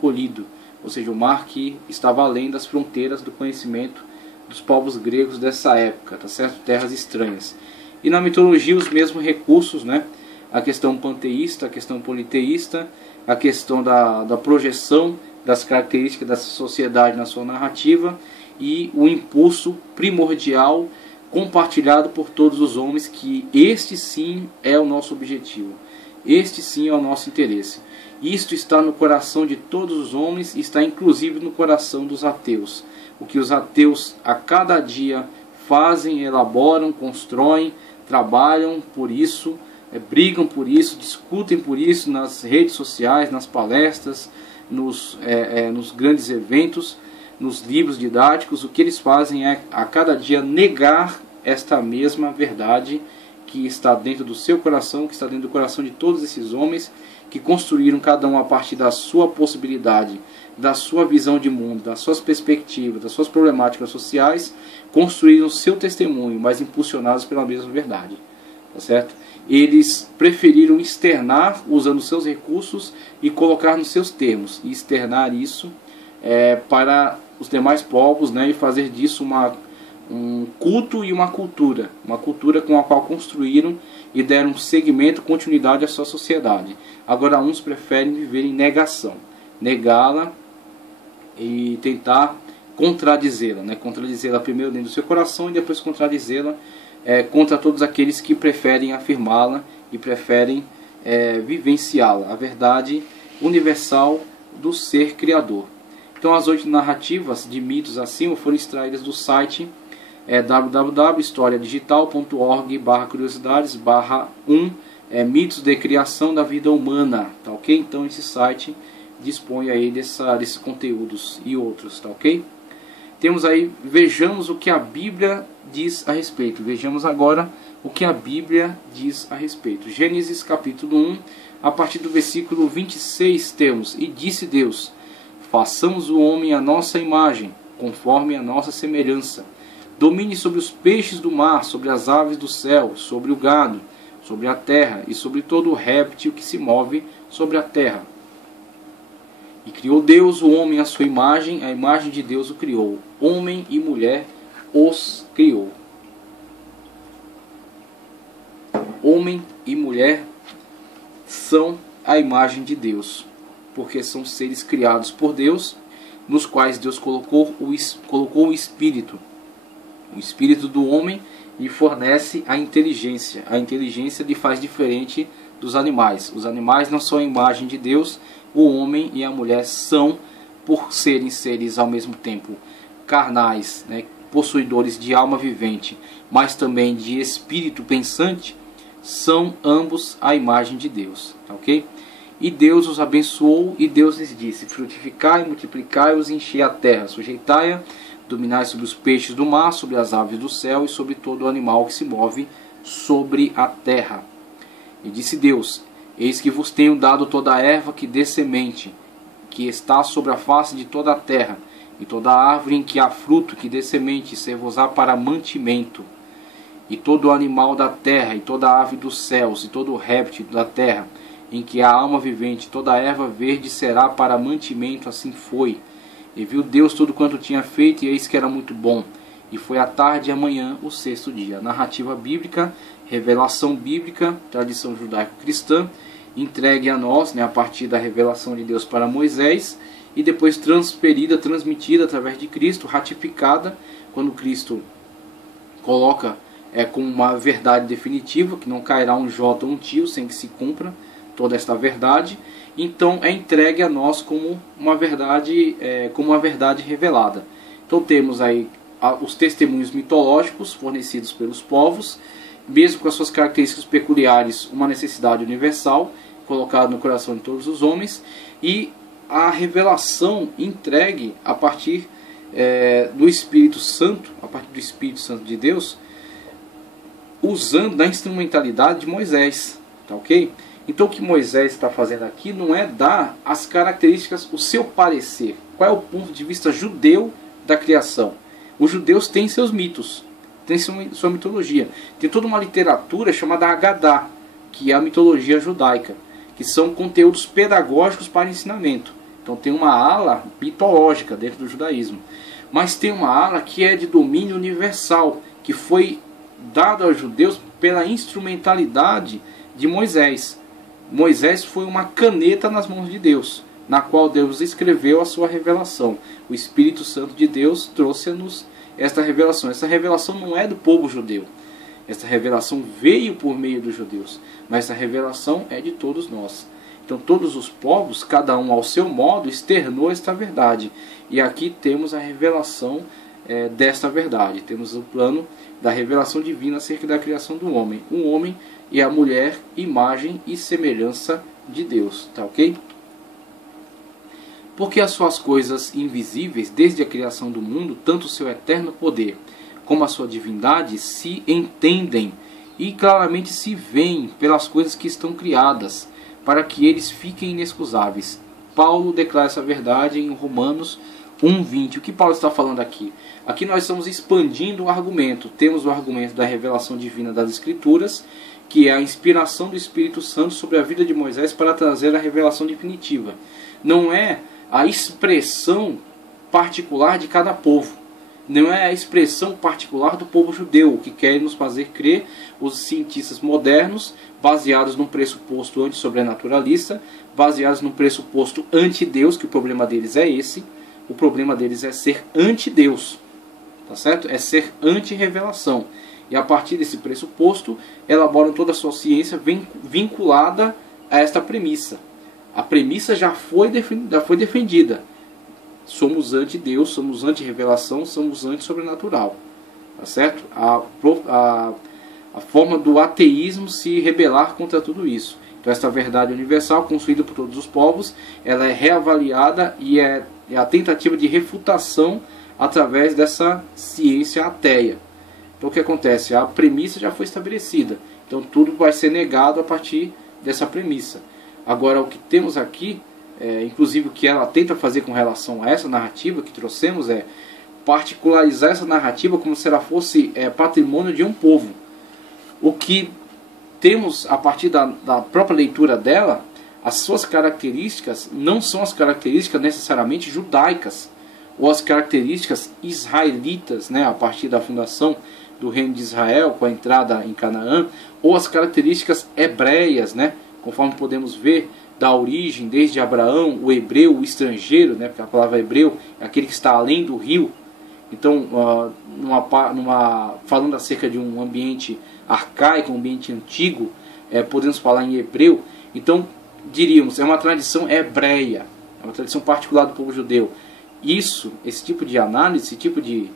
colhido, ou seja, o mar que estava além das fronteiras do conhecimento dos povos gregos dessa época, tá certo? Terras estranhas. E na mitologia os mesmos recursos, né? A questão panteísta, a questão politeísta, a questão da projeção das características dessa sociedade na sua narrativa e o impulso primordial compartilhado por todos os homens, que este sim é o nosso objetivo, este sim é o nosso interesse. Isto está no coração de todos os homens e está inclusive no coração dos ateus. O que os ateus a cada dia fazem, elaboram, constroem, trabalham por isso, brigam por isso, discutem por isso nas redes sociais, nas palestras, nos grandes eventos, nos livros didáticos. O que eles fazem é a cada dia negar esta mesma verdade que está dentro do seu coração, que está dentro do coração de todos esses homens que construíram cada um a partir da sua possibilidade, da sua visão de mundo, das suas perspectivas, das suas problemáticas sociais, construíram o seu testemunho, mas impulsionados pela mesma verdade, tá certo? Eles preferiram externar usando seus recursos e colocar nos seus termos, e externar isso para os demais povos, né, e fazer disso um culto e uma cultura com a qual construíram e deram segmento, continuidade à sua sociedade. Agora uns preferem viver em negação, negá-la e tentar contradizê-la, né? Contradizê-la primeiro dentro do seu coração e depois contradizê-la contra todos aqueles que preferem afirmá-la e preferem vivenciá-la, a verdade universal do ser criador. Então as 8 narrativas de mitos acima foram extraídas do site www.historiadigital.org/curiosidades/1 mitos de criação da vida humana, tá ok? Então esse site dispõe aí desses conteúdos e outros, tá ok? Temos aí, vejamos o que a Bíblia diz a respeito. Vejamos agora o que a Bíblia diz a respeito. Gênesis capítulo 1, a partir do versículo 26 temos: E disse Deus: façamos o homem à nossa imagem, conforme a nossa semelhança. Domine sobre os peixes do mar, sobre as aves do céu, sobre o gado, sobre a terra e sobre todo o réptil que se move sobre a terra. E criou Deus o homem à sua imagem, a imagem de Deus o criou. Homem e mulher os criou. Homem e mulher são a imagem de Deus, porque são seres criados por Deus, nos quais Deus colocou o Espírito. O Espírito do homem lhe fornece a inteligência. A inteligência lhe faz diferente dos animais. Os animais não são a imagem de Deus. O homem e a mulher são, por serem seres ao mesmo tempo carnais, né, possuidores de alma vivente, mas também de espírito pensante, são ambos a imagem de Deus, ok? E Deus os abençoou e Deus lhes disse: frutificai, multiplicai-os, enchei a terra, sujeitai-a, dominai sobre os peixes do mar, sobre as aves do céu e sobre todo o animal que se move sobre a terra. E disse Deus: eis que vos tenho dado toda a erva que dê semente, que está sobre a face de toda a terra, e toda a árvore em que há fruto que dê semente, ser-vos-á para mantimento. E todo o animal da terra, e toda a ave dos céus, e todo o réptil da terra, em que há alma vivente, toda a erva verde será para mantimento. Assim foi. E viu Deus tudo quanto tinha feito, e eis que era muito bom. E foi a tarde e a manhã, o sexto dia. Narrativa bíblica, revelação bíblica, tradição judaico-cristã, entregue a nós, né, a partir da revelação de Deus para Moisés, e depois transmitida através de Cristo, ratificada, quando Cristo coloca como uma verdade definitiva, que não cairá um jota ou um tio sem que se cumpra toda esta verdade. Então é entregue a nós como uma verdade revelada. Então temos aí os testemunhos mitológicos fornecidos pelos povos, mesmo com as suas características peculiares, uma necessidade universal colocada no coração de todos os homens, e a revelação entregue a partir do Espírito Santo, a partir do Espírito Santo de Deus, usando da instrumentalidade de Moisés, tá ok? Então o que Moisés está fazendo aqui não é dar as características, o seu parecer. Qual é o ponto de vista judeu da criação? Os judeus têm seus mitos, têm sua mitologia. Tem toda uma literatura chamada Agadá, que é a mitologia judaica, que são conteúdos pedagógicos para ensinamento. Então tem uma ala mitológica dentro do judaísmo. Mas tem uma ala que é de domínio universal, que foi dado aos judeus pela instrumentalidade de Moisés. Moisés foi uma caneta nas mãos de Deus, na qual Deus escreveu a sua revelação. O Espírito Santo de Deus trouxe-nos esta revelação. Essa revelação não é do povo judeu. Essa revelação veio por meio dos judeus, mas essa revelação é de todos nós. Então todos os povos, cada um ao seu modo, externou esta verdade. E aqui temos a revelação desta verdade. Temos o plano da revelação divina acerca da criação do homem. O homem e a mulher, imagem e semelhança de Deus. Tá ok? Porque as suas coisas invisíveis, desde a criação do mundo, tanto o seu eterno poder como a sua divindade, se entendem e claramente se veem pelas coisas que estão criadas, para que eles fiquem inexcusáveis. Paulo declara essa verdade em Romanos 1:20. O que Paulo está falando aqui? Aqui nós estamos expandindo o argumento. Temos o argumento da revelação divina das Escrituras, que é a inspiração do Espírito Santo sobre a vida de Moisés para trazer a revelação definitiva. Não é a expressão particular de cada povo. Não é a expressão particular do povo judeu, o que querem nos fazer crer os cientistas modernos, baseados num pressuposto anti-sobrenaturalista, baseados num pressuposto anti-Deus, que o problema deles é esse. O problema deles é ser anti-Deus, tá certo? É ser anti-revelação. E a partir desse pressuposto, elaboram toda a sua ciência vinculada a esta premissa. A premissa já foi defendida. Somos anti-Deus, somos anti-revelação, somos anti-sobrenatural. Tá certo? A forma do ateísmo se rebelar contra tudo isso. Então esta verdade universal, construída por todos os povos, ela é reavaliada e é a tentativa de refutação através dessa ciência ateia. Então o que acontece? A premissa já foi estabelecida. Então tudo vai ser negado a partir dessa premissa. Agora o que temos aqui, inclusive o que ela tenta fazer com relação a essa narrativa que trouxemos, é particularizar essa narrativa como se ela fosse patrimônio de um povo. O que temos a partir da própria leitura dela, as suas características não são as características necessariamente judaicas, ou as características israelitas, né, a partir da fundação do reino de Israel, com a entrada em Canaã, ou as características hebreias, né, conforme podemos ver da origem, desde Abraão, o hebreu, o estrangeiro, né, porque a palavra hebreu é aquele que está além do rio. Então, falando acerca de um ambiente arcaico, um ambiente antigo, podemos falar em hebreu. Então, diríamos, é uma tradição hebreia, é uma tradição particular do povo judeu. Esse tipo de análise, esse tipo de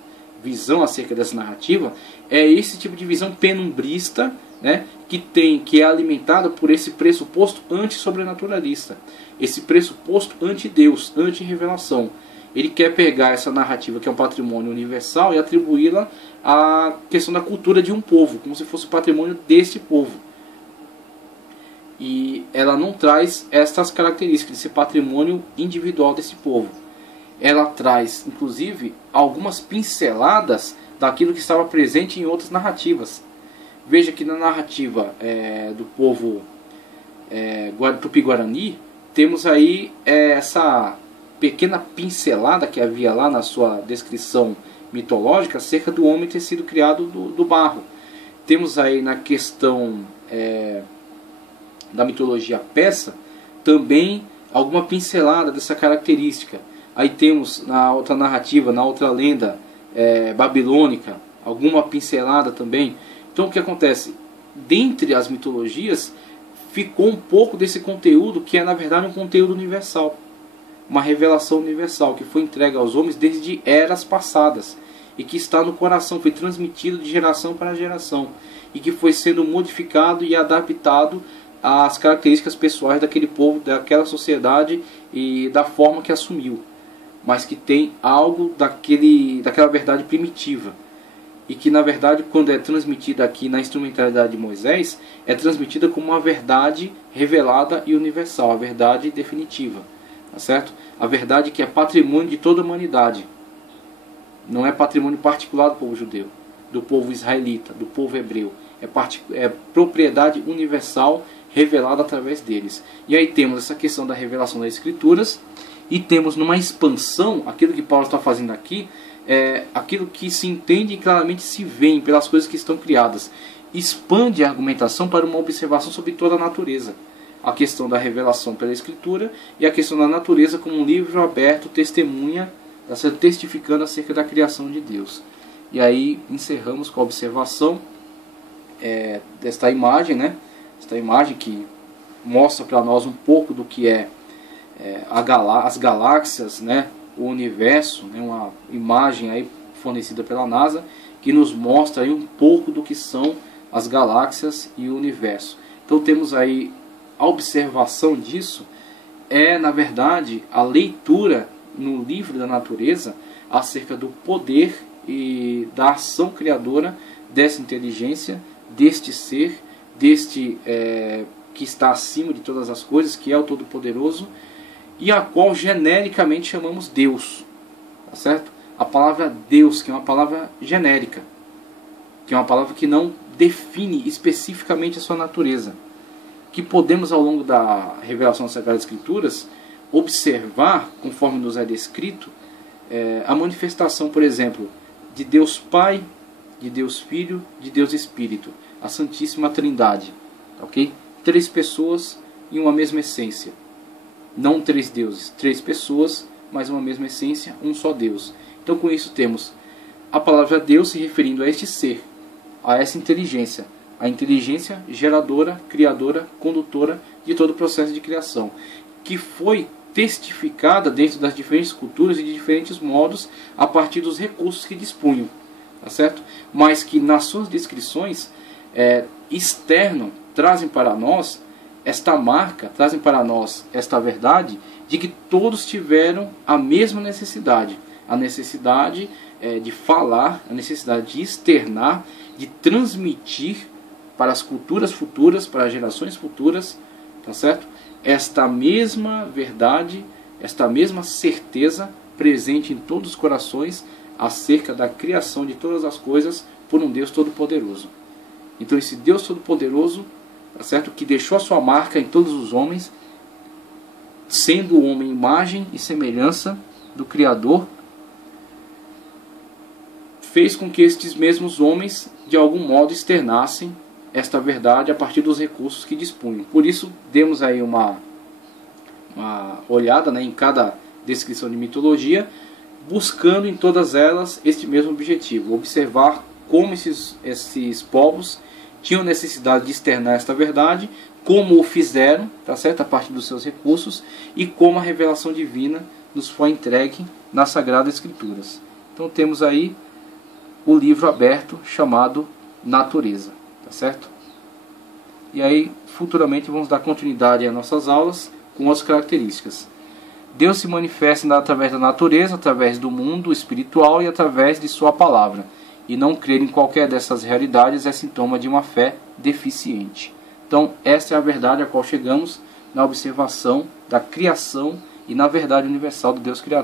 visão acerca dessa narrativa é esse tipo de visão penumbrista, né, que é alimentada por esse pressuposto anti-sobrenaturalista, esse pressuposto anti-Deus, anti-revelação. Ele quer pegar essa narrativa que é um patrimônio universal e atribuí-la à questão da cultura de um povo, como se fosse o patrimônio deste povo. E ela não traz essas características desse patrimônio individual desse povo. Ela traz, inclusive, algumas pinceladas daquilo que estava presente em outras narrativas. Veja que na narrativa do povo Tupi-Guarani, temos aí essa pequena pincelada que havia lá na sua descrição mitológica acerca do homem ter sido criado do barro. Temos aí na questão da mitologia persa também alguma pincelada dessa característica. Aí temos na outra narrativa, na outra lenda babilônica, alguma pincelada também. Então o que acontece? Dentre as mitologias ficou um pouco desse conteúdo que é na verdade um conteúdo universal. Uma revelação universal que foi entregue aos homens desde eras passadas. E que está no coração, foi transmitido de geração para geração. E que foi sendo modificado e adaptado às características pessoais daquele povo, daquela sociedade e da forma que assumiu. Mas que tem algo daquela verdade primitiva. E que na verdade quando é transmitida aqui na instrumentalidade de Moisés, é transmitida como uma verdade revelada e universal, a verdade definitiva. Tá certo? A verdade que é patrimônio de toda a humanidade. Não é patrimônio particular do povo judeu, do povo israelita, do povo hebreu. É propriedade universal revelada através deles. E aí temos essa questão da revelação das Escrituras. E temos numa expansão, aquilo que Paulo está fazendo aqui, aquilo que se entende e claramente se vê pelas coisas que estão criadas. Expande a argumentação para uma observação sobre toda a natureza. A questão da revelação pela Escritura e a questão da natureza como um livro aberto, testemunha, testificando acerca da criação de Deus. E aí encerramos com a observação desta imagem, né? Esta imagem que mostra para nós um pouco do que as galáxias, né? O universo, né? Uma imagem aí fornecida pela NASA que nos mostra aí um pouco do que são as galáxias e o universo. Então temos aí a observação disso na verdade a leitura no livro da natureza acerca do poder e da ação criadora dessa inteligência, deste ser, deste que está acima de todas as coisas, que é o Todo-Poderoso, e a qual genericamente chamamos Deus. Tá certo? A palavra Deus, que é uma palavra genérica, que é uma palavra que não define especificamente a sua natureza, que podemos ao longo da revelação das Sagradas Escrituras observar, conforme nos é descrito, a manifestação, por exemplo, de Deus Pai, de Deus Filho, de Deus Espírito, a Santíssima Trindade, ok? 3 pessoas em uma mesma essência, não 3 deuses, 3 pessoas, mas uma mesma essência, um só Deus. Então com isso temos a palavra Deus se referindo a este ser, a essa inteligência, a inteligência geradora, criadora, condutora de todo o processo de criação, que foi testificada dentro das diferentes culturas e de diferentes modos a partir dos recursos que dispunham, tá certo? Mas que nas suas descrições externam, trazem para nós esta marca, trazem para nós esta verdade de que todos tiveram a mesma necessidade, a necessidade de falar, a necessidade de externar, de transmitir para as culturas futuras, para as gerações futuras, tá certo? Esta mesma verdade, esta mesma certeza presente em todos os corações acerca da criação de todas as coisas por um Deus Todo-Poderoso. Então esse Deus Todo-Poderoso, tá certo? Que deixou a sua marca em todos os homens, sendo o homem imagem e semelhança do Criador, fez com que estes mesmos homens de algum modo externassem esta verdade a partir dos recursos que dispunham. Por isso demos aí uma olhada, né, em cada descrição de mitologia, buscando em todas elas este mesmo objetivo: observar como esses povos tinham necessidade de externar esta verdade, como o fizeram, tá certo? A partir dos seus recursos, e como a revelação divina nos foi entregue nas Sagradas Escrituras. Então temos aí o livro aberto chamado Natureza, tá certo? E aí, futuramente, vamos dar continuidade às nossas aulas com outras características. Deus se manifesta através da natureza, através do mundo espiritual e através de sua palavra. E não crer em qualquer dessas realidades é sintoma de uma fé deficiente. Então, essa é a verdade a qual chegamos na observação da criação e na verdade universal do Deus Criador.